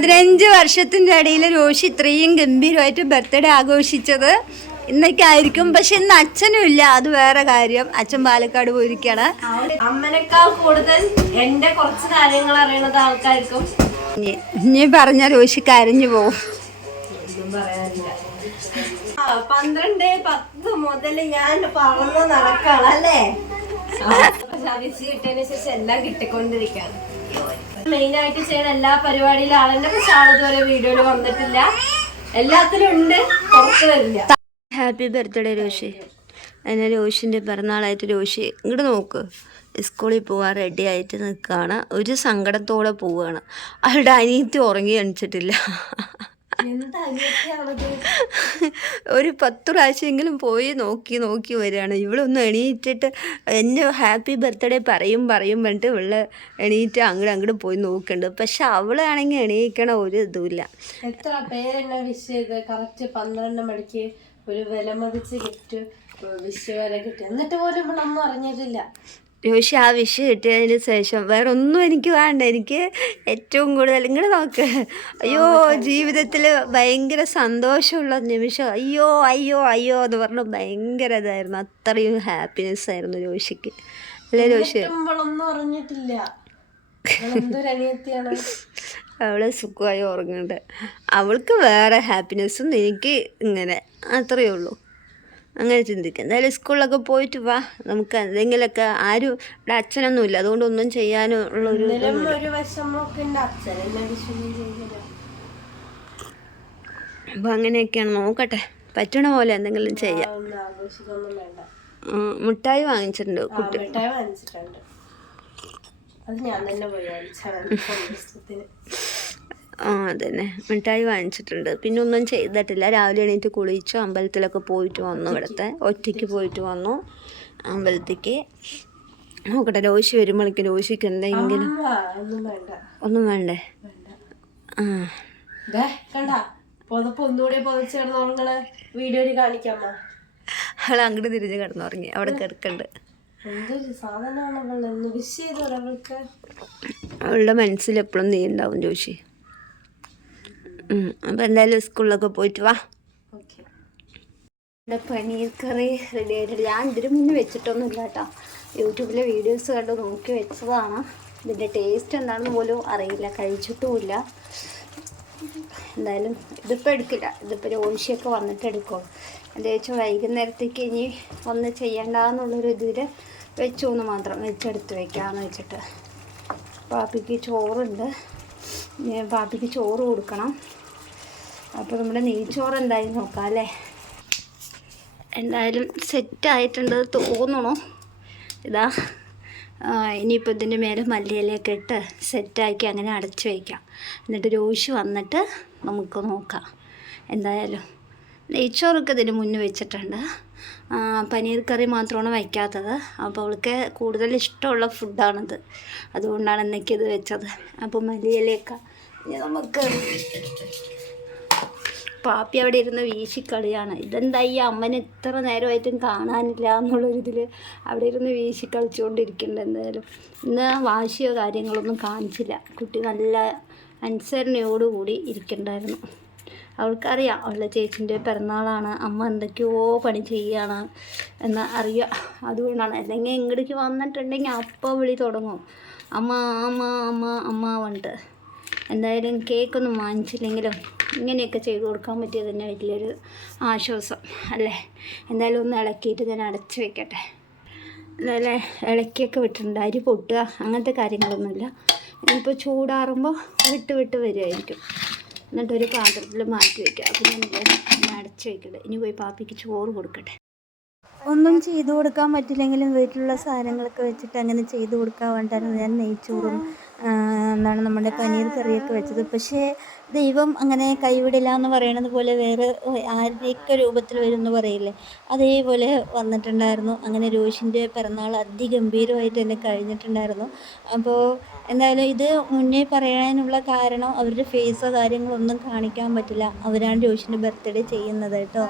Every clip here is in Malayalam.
15 വർഷത്തിൻ്റെ ഇടയിൽ റോഷി ഇത്രയും ഗംഭീരമായിട്ട് ബർത്ത്ഡേ ആഘോഷിച്ചത് ഇന്നൊക്കെയായിരിക്കും. പക്ഷെ ഇന്ന് അച്ഛനും ഇല്ല, അത് വേറെ കാര്യം. അച്ഛൻ പാലക്കാട് പോയിരിക്കാണ്. അമ്മനേക്കാൾ കൂടുതൽ എന്റെ കുറച്ച് കാര്യങ്ങൾ അറിയണത് ആൾക്കാർക്കും. ഇനി പറഞ്ഞ റോഷി കരഞ്ഞു പോവും. ഒന്നും പറയാനില്ല. 12-10 മുതൽ ഞാൻ പറന്ന് നടക്കാണ് അല്ലേ. വിസി കിട്ടിയതിന് ശേഷം എല്ലാം കിട്ടിക്കൊണ്ടിരിക്കാണ്. മെയിൻ ആയിട്ട് ചെയ്യണ എല്ലാ പരിപാടിയിലും ആളെന്നെ. പക്ഷെ ആളിതുവരെ വീഡിയോയിൽ വന്നിട്ടില്ല. എല്ലാത്തിലും ഉണ്ട്, പുറത്ത് വരില്ല. Happy birthday Roshi. അതിന് റോഷിൻ്റെ പിറന്നാളായിട്ട് റോഷി ഇങ്ങോട്ട് നോക്ക്, സ്കൂളിൽ പോകാൻ റെഡി ആയിട്ട് നിൽക്കുകയാണ്. ഒരു സങ്കടത്തോടെ പോവുകയാണ്. അവളുടെ അനിയത്തി ഉറങ്ങി എണിച്ചിട്ടില്ല. ഒരു 10 പ്രാവശ്യമെങ്കിലും പോയി നോക്കി വരികയാണ്. ഇവളൊന്ന് എണീറ്റിട്ട് എന്നെ ഹാപ്പി ബർത്ത്ഡേ പറയും പറഞ്ഞിട്ട് ഇവള് എണീറ്റ് അങ്ങോട്ട് പോയി നോക്കുന്നുണ്ട്. പക്ഷെ അവളാണെങ്കിൽ എണീക്കണ ഒരു ഇതുമില്ല. എത്ര പേരെന്നെ വിഷ് ചെയ്ത് കറക്റ്റ് 12 മണിക്ക് ഒരു വിലമതിച്ച് ഗിഫ്റ്റ് വിഷ് വരെ കിട്ടി. എന്നിട്ട് പോലും ഇവളൊന്നും അറിഞ്ഞിട്ടില്ല. റോഷി ആ വിഷ് കിട്ടിയതിന് ശേഷം വേറെ ഒന്നും എനിക്ക് വേണ്ട. എനിക്ക് ഏറ്റവും കൂടുതൽ ഇങ്ങനെ നോക്ക്, അയ്യോ ജീവിതത്തിൽ ഭയങ്കര സന്തോഷമുള്ള നിമിഷം, അയ്യോ അയ്യോ അയ്യോ എന്ന് പറഞ്ഞു ഭയങ്കര ഇതായിരുന്നു. അത്രയും ഹാപ്പിനെസ് ആയിരുന്നു റോഷിക്ക്. അല്ലേ റോഷി? അറിഞ്ഞിട്ടില്ല. അവള് സുഖമായി ഉറങ്ങുന്നുണ്ട്. അവൾക്ക് വേറെ ഹാപ്പിനെസ്സും എനിക്ക് ഇങ്ങനെ, അത്രയേ ഉള്ളൂ. അങ്ങനെ ചിന്തിക്കുക. എന്തായാലും സ്കൂളിലൊക്കെ പോയിട്ട് വാ, നമുക്ക് എന്തെങ്കിലുമൊക്കെ. ആരും ഇവിടെ അച്ഛനൊന്നും ഇല്ല, അതുകൊണ്ട് ഒന്നും ചെയ്യാനും ഉള്ള ഒരു അപ്പോൾ അങ്ങനെയൊക്കെയാണ്. നോക്കട്ടെ, പറ്റണ പോലെ എന്തെങ്കിലും ചെയ്യാം. മിഠായി വാങ്ങിച്ചിട്ടുണ്ട് കുട്ടി. അതന്നെ, മിഠായി വാങ്ങിച്ചിട്ടുണ്ട്. പിന്നെ ഒന്നും ചെയ്തിട്ടില്ല. രാവിലെ എണീറ്റ് കുളിച്ചു, അമ്പലത്തിലൊക്കെ പോയിട്ട് വന്നു. ഇവിടുത്തെ ഒറ്റയ്ക്ക് പോയിട്ട് വന്നു അമ്പലത്തേക്ക്. നോക്കട്ടെ, റോഷി വരുമ്പോഴേക്കും റോഷിക്ക് എന്തെങ്കിലും. ഒന്നും വേണ്ടേ? അവൾ അങ്ങോട്ട് തിരിഞ്ഞ് കിടന്നുറങ്ങി. അവിടെ കിടക്കണ്ട്. അവളുടെ മനസ്സിൽ എപ്പോഴും നീ ഉണ്ടാവും ജോഷി. അപ്പം എന്തായാലും സ്കൂളിലൊക്കെ പോയിട്ട് വാ. ഇവിടെ പനീർ കറി റെഡി ആയിട്ടുണ്ട്. ഞാൻ ഇതിന് മുന്നേ വെച്ചിട്ടൊന്നുമില്ല കേട്ടോ. യൂട്യൂബിലെ വീഡിയോസ് കണ്ട് നോക്കി വെച്ചതാണ്. ഇതിൻ്റെ ടേസ്റ്റ് എന്താണെന്ന് പോലും അറിയില്ല, കഴിച്ചിട്ടുമില്ല. എന്തായാലും ഇതിപ്പോൾ എടുക്കില്ല, ഇതിപ്പോൾ റോഷിയൊക്കെ വന്നിട്ട് എടുക്കുള്ളൂ. എന്താ വെച്ചാൽ വൈകുന്നേരത്തേക്ക് ഇനി ഒന്ന് ചെയ്യണ്ടെന്നുള്ളൊരു ഇതിൽ വെച്ചു എന്ന് മാത്രം, വെച്ചെടുത്ത് വെക്കാമെന്ന് വെച്ചിട്ട്. പാപ്പിക്ക് ചോറുണ്ട്, പാപ്പിക്ക് ചോറ് കൊടുക്കണം. അപ്പോൾ നമ്മുടെ നെയ്ച്ചോറ് എന്തായാലും നോക്കാം അല്ലേ. എന്തായാലും സെറ്റായിട്ടുണ്ട് തോന്നണോ. ഇതാ ഇനിയിപ്പോൾ ഇതിൻ്റെ മേലെ മല്ലിയിലയൊക്കെ ഇട്ട് സെറ്റാക്കി അങ്ങനെ അടച്ചു വയ്ക്കാം. എന്നിട്ട് റോഷി വന്നിട്ട് നമുക്ക് നോക്കാം. എന്തായാലും നെയ്ച്ചോറൊക്കെ ഇതിന് മുന്നേ വെച്ചിട്ടുണ്ട്. പനീർ കറി മാത്രമാണ് വയ്ക്കാത്തത്. അപ്പോൾ അവൾക്ക് കൂടുതൽ ഇഷ്ടമുള്ള ഫുഡാണിത്, അതുകൊണ്ടാണ് എന്നൊക്കെ ഇത് വെച്ചത്. അപ്പോൾ മല്ലിയിലയൊക്കെ നമുക്ക്. പാപ്പി അവിടെ ഇരുന്ന് വീശിക്കളിയാണ്. ഇതെന്താ ഈ അമ്മനെ ഇത്ര നേരമായിട്ടും കാണാനില്ല എന്നുള്ളൊരിതിൽ അവിടെ ഇരുന്ന് വീശി കളിച്ചുകൊണ്ടിരിക്കുന്നുണ്ട്. എന്തായാലും ഇന്ന് വാശിയോ കാര്യങ്ങളൊന്നും കാണിച്ചില്ല. കുട്ടി നല്ല അനുസരണയോടുകൂടി ഇരിക്കണ്ടായിരുന്നു. അവൾക്കറിയാം അവളുടെ ചേച്ചിൻ്റെ പിറന്നാളാണ്, അമ്മ എന്തൊക്കെയോ പണി ചെയ്യുകയാണ് എന്ന് അറിയാം. അതുകൊണ്ടാണ്. അല്ലെങ്കിൽ ഇങ്ങോട്ടേക്ക് വന്നിട്ടുണ്ടെങ്കിൽ അപ്പോൾ വിളി തുടങ്ങും, അമ്മ അമ്മ അമ്മ അമ്മ പറഞ്ഞിട്ട്. എന്തായാലും കേക്കൊന്നും വാങ്ങിച്ചില്ലെങ്കിലും ഇങ്ങനെയൊക്കെ ചെയ്തു കൊടുക്കാൻ പറ്റിയത് തന്നെ വലിയൊരു ആശ്വാസം അല്ലേ. എന്തായാലും ഒന്ന് ഇളക്കിയിട്ട് ഞാൻ അടച്ച് വയ്ക്കട്ടെ. അതല്ലേ ഇളക്കിയൊക്കെ വിട്ടിട്ടുണ്ട്. അരി പൊട്ടുക അങ്ങനത്തെ കാര്യങ്ങളൊന്നുമില്ല. ഇനിയിപ്പോൾ ചൂടാറുമ്പോൾ വിട്ട് വരുമായിരിക്കും. എന്നിട്ടൊരു പാത്രത്തിൽ മാറ്റി വയ്ക്കുക. പിന്നെ ഞാൻ അടച്ച് വയ്ക്കട്ടെ. ഇനി പോയി പാപ്പിക്ക് ചോറ് കൊടുക്കട്ടെ. ഒന്നും ചെയ്തു കൊടുക്കാൻ പറ്റില്ലെങ്കിലും വീട്ടിലുള്ള സാധനങ്ങളൊക്കെ വെച്ചിട്ട് അങ്ങനെ ചെയ്തു കൊടുക്കാൻ വേണ്ടിയിട്ടാണ് ഞാൻ നെയ്ച്ചോറും എന്താണ് നമ്മുടെ പനീർ കറിയൊക്കെ വെച്ചത്. പക്ഷേ ദൈവം അങ്ങനെ കൈവിടില്ല എന്ന് പറയണത് പോലെ വേറെ ആരുടെയൊക്കെ രൂപത്തിൽ വരുമെന്ന് പറയില്ലേ, അതേപോലെ വന്നിട്ടുണ്ടായിരുന്നു. അങ്ങനെ റോഷിൻ്റെ പിറന്നാൾ അതിഗംഭീരമായിട്ട് തന്നെ കഴിഞ്ഞിട്ടുണ്ടായിരുന്നു. അപ്പോൾ എന്തായാലും ഇത് മുന്നേ പറയാനുള്ള കാരണം അവരുടെ ഫേസോ കാര്യങ്ങളൊന്നും കാണിക്കാൻ പറ്റില്ല. അവരാണ് റോഷിൻ്റെ ബർത്ത്ഡേ ചെയ്യുന്നത് കേട്ടോ.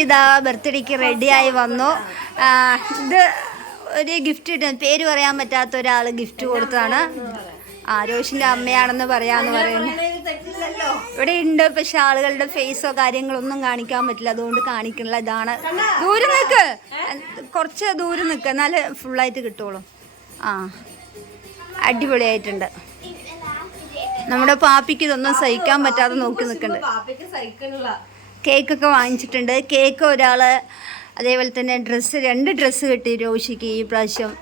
ഇതാ ബർത്ത്ഡേക്ക് റെഡിയായി വന്നു. ഇത് ഒരു ഗിഫ്റ്റ് കിട്ടും, പേര് പറയാൻ പറ്റാത്ത ഒരാൾ ഗിഫ്റ്റ് കൊടുത്തതാണ്. രോഷിന്റെ അമ്മയാണെന്ന് പറയാന്ന് പറയുന്നത്. തെറ്റില്ലല്ലോ. ഇവിടെ ഉണ്ട്, പക്ഷെ ആളുകളുടെ ഫേസോ കാര്യങ്ങളൊന്നും കാണിക്കാൻ പറ്റില്ല, അതുകൊണ്ട് കാണിക്കണില്ല. ഇതാണ്. ദൂരം നിൽക്ക്, കുറച്ച് ദൂരം നിൽക്കുക, എന്നാലേ ഫുള്ളായിട്ട് കിട്ടുള്ളൂ. അടിപൊളിയായിട്ടുണ്ട്. നമ്മുടെ പാപ്പിക്ക് ഇതൊന്നും സഹിക്കാൻ പറ്റാതെ നോക്കി നിൽക്കുന്നുണ്ട്. കേക്കൊക്കെ വാങ്ങിച്ചിട്ടുണ്ട്. കേക്ക് ഒരാള്, അതേപോലെ തന്നെ രണ്ട് ഡ്രസ്സ് കിട്ടി രോഷിക്ക് ഈ പ്രാവശ്യം.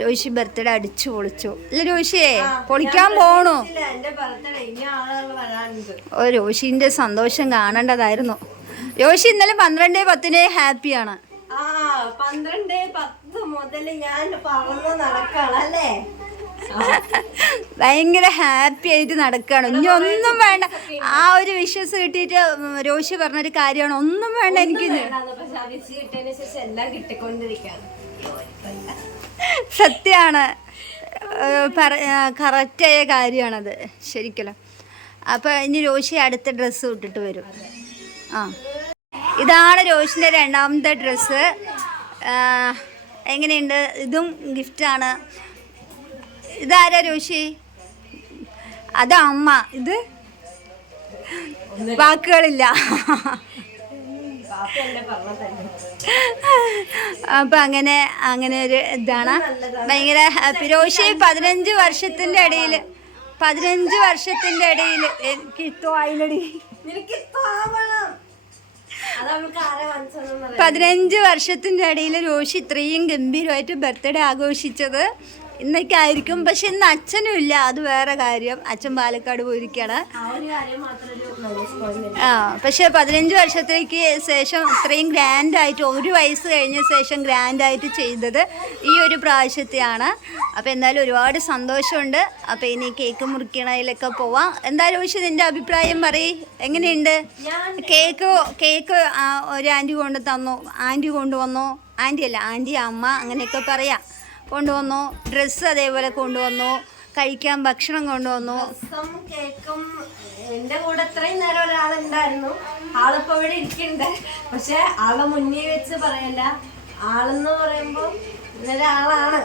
രോഷി ബർത്ത്ഡേ അടിച്ചു പൊളിച്ചു അല്ല രോഷിയെ? പൊളിക്കാൻ പോണു. രോഷിന്റെ സന്തോഷം കാണേണ്ടതായിരുന്നു. രോഷി ഇന്നലെ 12/10 ഹാപ്പിയാണ്. 12/10 മുതൽ ഞാൻ പറന്ന് നടക്കാണ് അല്ലേ? ഭയങ്കര ഹാപ്പി ആയിട്ട് നടക്കാണ്. ഇനി ഒന്നും വേണ്ട. ആ ഒരു വിശ്വാസം കിട്ടിയിട്ട് രോഷി പറഞ്ഞൊരു കാര്യമാണ്, ഒന്നും വേണ്ട എനിക്ക്. സത്യമാണ്, കറക്റ്റായ കാര്യമാണത് ശരിക്കല്ലോ. അപ്പൊ ഇനി രോഷി അടുത്ത ഡ്രസ്സ് ഇട്ടിട്ട് വരും. ഇതാണ് രോഷിന്റെ രണ്ടാമത്തെ ഡ്രസ്സ്. എങ്ങനെയുണ്ട്? ഇതും ഗിഫ്റ്റാണ്. ഇതാരാ രോഷി? അതാ അമ്മ. ഇത് വാക്കുകളില്ല. അപ്പൊ അങ്ങനെ ഒരു ഇതാണ്. ഭയങ്കര ഹാപ്പി. രോഷി 15 വർഷത്തിന്റെ ഇടയിൽ എനിക്ക് ഇഷ്ടമായില്ലടി. 15 വർഷത്തിന്റെ ഇടയിൽ രോഷി ഇത്രയും ഗംഭീരമായിട്ട് ബർത്ത്ഡേ ആഘോഷിച്ചത് ഇന്നൊക്കെയായിരിക്കും. പക്ഷെ ഇന്ന് അച്ഛനും ഇല്ല, അത് വേറെ കാര്യം. അച്ഛൻ പാലക്കാട് പോയിരിക്കുകയാണ്. പക്ഷെ 15 വർഷത്തേക്ക് ശേഷം ഇത്രയും ഗ്രാൻഡായിട്ട്, 1 വയസ്സ് കഴിഞ്ഞ ശേഷം ഗ്രാൻഡായിട്ട് ചെയ്തത് ഈ ഒരു പ്രാവശ്യത്തെയാണ്. അപ്പം എന്തായാലും ഒരുപാട് സന്തോഷമുണ്ട്. അപ്പം ഇനി കേക്ക് മുറിക്കണതിലൊക്കെ പോവാം. എന്തായാലും പക്ഷെ നിൻ്റെ അഭിപ്രായം പറയും, എങ്ങനെയുണ്ട്? കേക്ക് ഒരു ആൻറ്റി കൊണ്ടുവന്നു. ആൻറ്റി അമ്മ അങ്ങനെയൊക്കെ പറയാം. കൊണ്ടുവന്നു. ഡ്രസ്സ് അതേപോലെ കൊണ്ടുവന്നു. കഴിക്കാൻ ഭക്ഷണം കൊണ്ടുവന്നു. കേക്കും എന്റെ കൂടെ ഇത്രയും നേരം ഒരാളുണ്ടായിരുന്നു. ആളിപ്പോ ഇവിടെ ഇരിക്കണ്ട്. പക്ഷെ ആളെ മുന്നിൽ വെച്ച് പറയല്ല. ആളെന്ന് പറയുമ്പോ ഒരാളാണ്.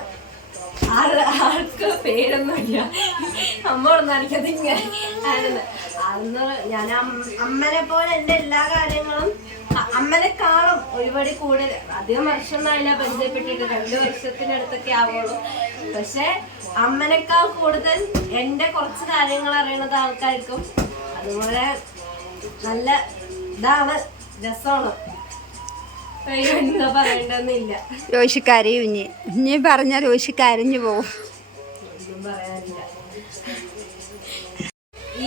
ആൾക്ക് പേരൊന്നുമില്ല. അമ്മ പറഞ്ഞത് ഇങ്ങനെ ആളെന്ന് ഞാൻ അമ്മനെ പോലെ എന്റെ എല്ലാ കാര്യങ്ങളും അമ്മനെക്കാളും ഒരുപാട് കൂടുതൽ. അധികം വർഷമൊന്നും പരിചയപ്പെട്ടിട്ട് 2 വർഷത്തിനടുത്തൊക്കെ ആവുള്ളൂ. പക്ഷെ അമ്മനേക്കാൾ കൂടുതൽ എന്റെ കുറച്ച് കാര്യങ്ങൾ അറിയണത് ആൾക്കാർക്കും. അതുപോലെ നല്ല ഇതാണ്, രസമാണ്. എന്താ പറയണ്ടെന്നില്ല. രോഷി കരയും. ഇനി പറഞ്ഞ രോഷി കരഞ്ഞു പോവും. ഒന്നും പറയാനില്ല.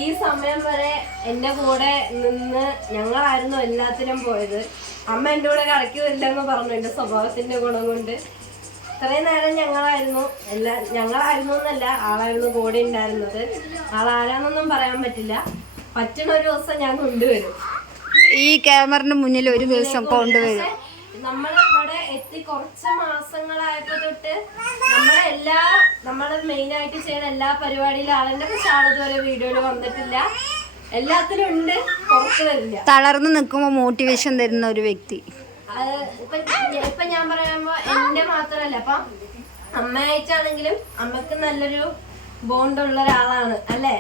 ഈ സമയം വരെ എന്റെ കൂടെ നിന്ന് ഞങ്ങളായിരുന്നു എല്ലാത്തിനും പോയത്. അമ്മ എൻ്റെ കൂടെ കളിക്കുന്നില്ലെന്ന് പറഞ്ഞു, എന്റെ സ്വഭാവത്തിന്റെ ഗുണം കൊണ്ട്. ഇത്രയും നേരം ഞങ്ങളായിരുന്നു എന്നല്ല, ആളായിരുന്നു കൂടെ ഉണ്ടായിരുന്നത്. ആളാരാന്നൊന്നും പറയാൻ പറ്റില്ല. പറ്റുന്ന ഒരു ദിവസം ഞാൻ കൊണ്ടുവരും. ഈ ക്യാമറയുടെ മുന്നിൽ ഒരു ദിവസം കൊണ്ടുവരും. നമ്മളിവിടെ എത്തി കുറച്ച് മാസങ്ങളായപ്പോ തൊട്ട് നമ്മള് മെയിൻ ആയിട്ട് ചെയ്യുന്ന എല്ലാ പരിപാടിയിലും ആളുണ്ട്. പക്ഷെ ആളിതുവരെ വീഡിയോയില് വന്നിട്ടില്ല. എല്ലാത്തിലും ഉണ്ട്, പുറത്ത് വരില്ല. തളർന്നു നിൽക്കുമ്പോ മോട്ടിവേഷൻ തരുന്ന ഒരു വ്യക്തി. ഇപ്പൊ ഞാൻ പറയുമ്പോ എന്റെ മാത്രല്ല, അപ്പൊ അമ്മയായിട്ടാണെങ്കിലും അമ്മക്ക് നല്ലൊരു ബോണ്ടുള്ള ഒരാളാണ് അല്ലേ?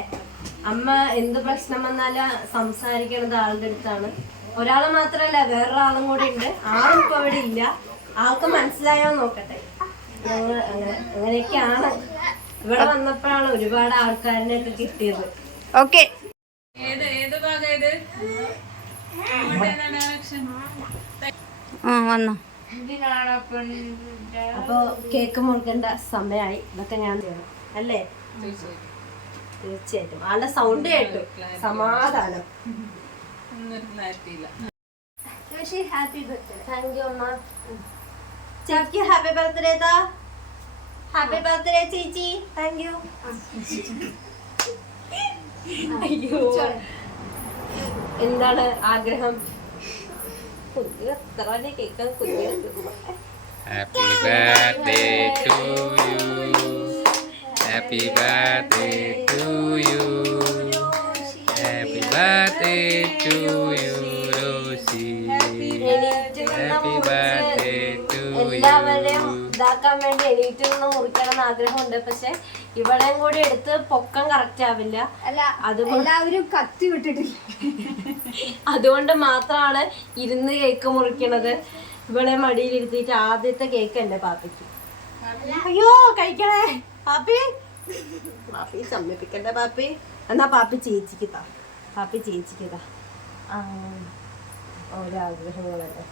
അമ്മ എന്ത് പ്രശ്നം വന്നാലും സംസാരിക്കണത് ആളുടെ അടുത്താണ്. ഒരാള് മാത്രല്ല, വേറൊരാളും കൂടെ ഉണ്ട്. ആളും ഇപ്പൊ അവിടെ ഇല്ല. ആൾക്ക് മനസ്സിലായോ നോക്കട്ടെ. ഞങ്ങൾ അങ്ങനെയൊക്കെയാണ്. ഇവിടെ വന്നപ്പോഴാണ് ഒരുപാട് ആൾക്കാരിനെയൊക്കെ കിട്ടിയത്. ഓക്കെ, വന്നോ. അപ്പൊ കേക്ക് മുറിക്കേണ്ട സമയമായി. ഇതൊക്കെ ഞാൻ അല്ലേ? തീർച്ചയായിട്ടും. ആളുടെ സൗണ്ട് കേട്ടു, സമാധാനം. Happy birthday. താങ്ക് യു അമ്മ. ചേച്ചിക്ക് ഹാപ്പി ബർത്ത്ഡേ. ഹാപ്പി ബർത്ത്ഡേ ചേച്ചി. Thank you. അയ്യോ, എന്താണ് ആഗ്രഹം? കേൾക്കാൻ കുഞ്ഞു. Happy birthday to you. Happy birthday to you. Happy birthday to you, Rosie. Happy birthday to you. എല്ലാവരെയും ഇതാക്കാൻ വേണ്ടി എണീറ്റ് നിന്ന് മുറിക്കണം എന്ന് ആഗ്രഹമുണ്ട്. പക്ഷെ ഇവളെയും കൂടി എടുത്ത് പൊക്കം കറക്റ്റ് ആവില്ല. അല്ല എല്ലാവരും കത്തി വിട്ടിട്ടില്ല, അതുകൊണ്ട് മാത്രമാണ് ഇരുന്ന് കേക്ക് മുറിക്കണത്. ഇവളെ മടിയിലിരുത്തിയിട്ട് ആദ്യത്തെ കേക്ക് എന്റെ പാപ്പിക്ക്. അയ്യോ കഴിക്കണേ പാപ്പി, പാപ്പി സമ്മതിക്കണ്ട പാപ്പി. എന്നാ പാപ്പി ചേച്ചിക്ക് താ, പാപ്പി ചേച്ചിക്ക് താ. ഓരോ ആഗ്രഹങ്ങളല്ലേ.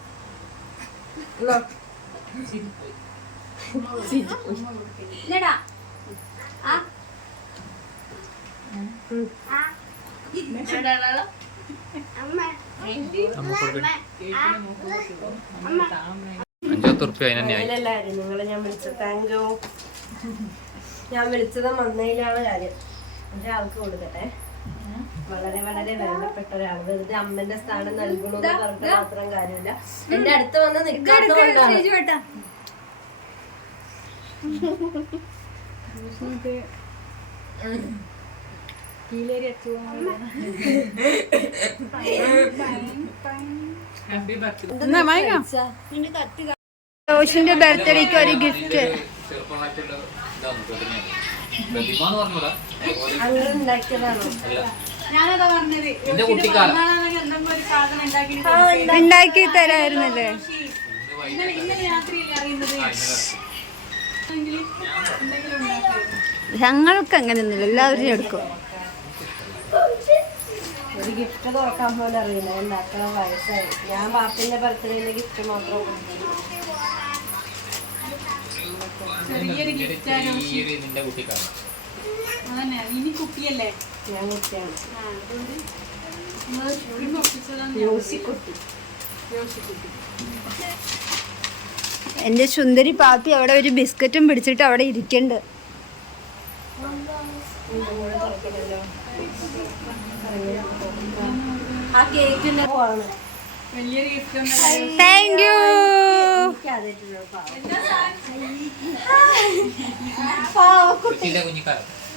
നിങ്ങളെ ഞാൻ വിളിച്ചത് താങ്ക് യു. ഞാൻ വിളിച്ചത് മന്നയിലാണ് കാര്യം. ഒരാൾക്ക് കൊടുക്കട്ടെ, വളരെ വളരെ വേണ്ടപ്പെട്ട ഒരാൾ. വെറുതെ അമ്മന്റെ സ്ഥാനം നൽകണമെന്ന് പറഞ്ഞിട്ട് മാത്രം കാര്യമില്ല. എന്റെ അടുത്ത് വന്ന് നിൽക്കാത്തതുകൊണ്ടാണ്. റോഷിന്റെ ബർത്ത്ഡേക്ക് ഒരു ഗിഫ്റ്റ്. അങ്ങനെ ഉണ്ടാക്കിയതാണോ? ഉണ്ടാക്കി തരായിരുന്നല്ലേ. ഞങ്ങൾക്ക് അങ്ങനെയൊന്നുമില്ല, എല്ലാവരും എടുക്കും. ഒരു ഗിഫ്റ്റ് തുറക്കാൻ പോലും അറിയില്ല, ഉണ്ടാക്കാൻ വയസ്സായി. ഞാൻ പാപ്പിന്റെ ബർത്ത്ഡേന്റെ ഗിഫ്റ്റ് മാത്രം കൊടുത്തു. ഞാൻ കുട്ടിയാണ്. എന്റെ സുന്ദരി പാപ്പി അവിടെ ഒരു ബിസ്ക്കറ്റും പിടിച്ചിട്ട് അവിടെ ഇരിക്കണ്ട്. ആ കേക്കിന്റെ പോവാണ്. Thank you.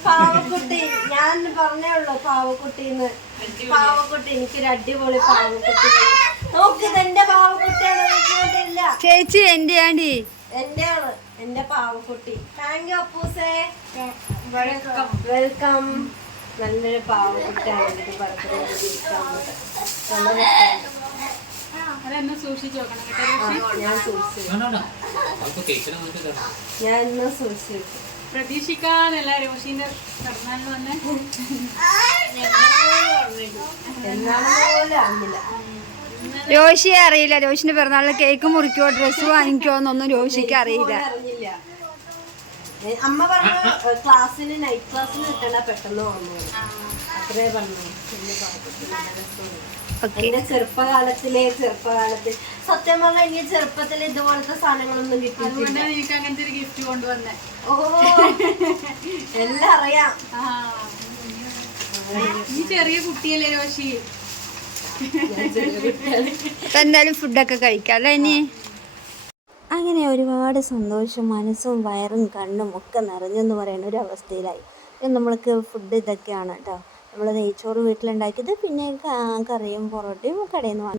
പാവക്കുട്ടി, ഞാൻ പറഞ്ഞേ ഉള്ളൂ പാവക്കുട്ടിന്ന്. പാവക്കുട്ടി, എനിക്കൊരു അടിപൊളി പാവക്കുട്ടി. നോക്കിത് എന്റെ പാവക്കുട്ടിയാണ്. ചേച്ചി എന്റെ ആണ്ടി, എന്റെയാണ് എന്റെ പാവക്കുട്ടി. താങ്ക് യു അപ്പൂസേ, വെൽക്കം. നല്ലൊരു പാവക്കുട്ടിയാണ് എനിക്ക് ബർത്ത്ഡേ ഞാൻ ഇന്ന് സൂക്ഷിച്ചു. പ്രതീക്ഷിക്കാനല്ല രോഷിന്റെ പിറന്നാളിന് വന്ന് എന്നാലും അറിഞ്ഞില്ല. രോഷിയെ അറിയില്ല. രോഷിന്റെ പിറന്നാളിൽ കേക്ക് മുറിക്കോ ഡ്രസ്സ് വാങ്ങിക്കോ എന്നൊന്നും രോഷിക്ക് അറിയില്ല. അമ്മ പറഞ്ഞു ക്ലാസ്സിന് നൈറ്റ് ക്ലാസ്സിന് കിട്ടണ്ട പെട്ടെന്ന് വന്നു, അത്രേ പറഞ്ഞു. എന്റെ ചെറുപ്പകാലത്ത് സത്യം പറഞ്ഞാൽ എനിക്ക് ചെറുപ്പത്തിൽ ഇതുപോലത്തെ സാധനങ്ങളൊന്നും കിട്ടിയിട്ടില്ല. എനിക്ക് അങ്ങനത്തെ ഒരു ഗിഫ്റ്റ് കൊണ്ടുവന്നേ. ഓ എല്ലാം അറിയാം. ഈ ചെറിയ കുട്ടിയല്ലേ രോഷി. അപ്പൊ എന്തായാലും ഫുഡൊക്കെ കഴിക്കാം അല്ലേ ഇനി. അങ്ങനെ ഒരുപാട് സന്തോഷം, മനസ്സും വയറും കണ്ണും ഒക്കെ നിറഞ്ഞെന്ന് പറയുന്ന ഒരു അവസ്ഥയിലായി. നമ്മൾക്ക് ഫുഡ് ഇതൊക്കെയാണ് കേട്ടോ. നമ്മൾ നെയ്ച്ചോറ് വീട്ടിലുണ്ടാക്കിയത്, പിന്നെ കറിയും പൊറോട്ടയും കടയിൽ നിന്ന് വാങ്ങി.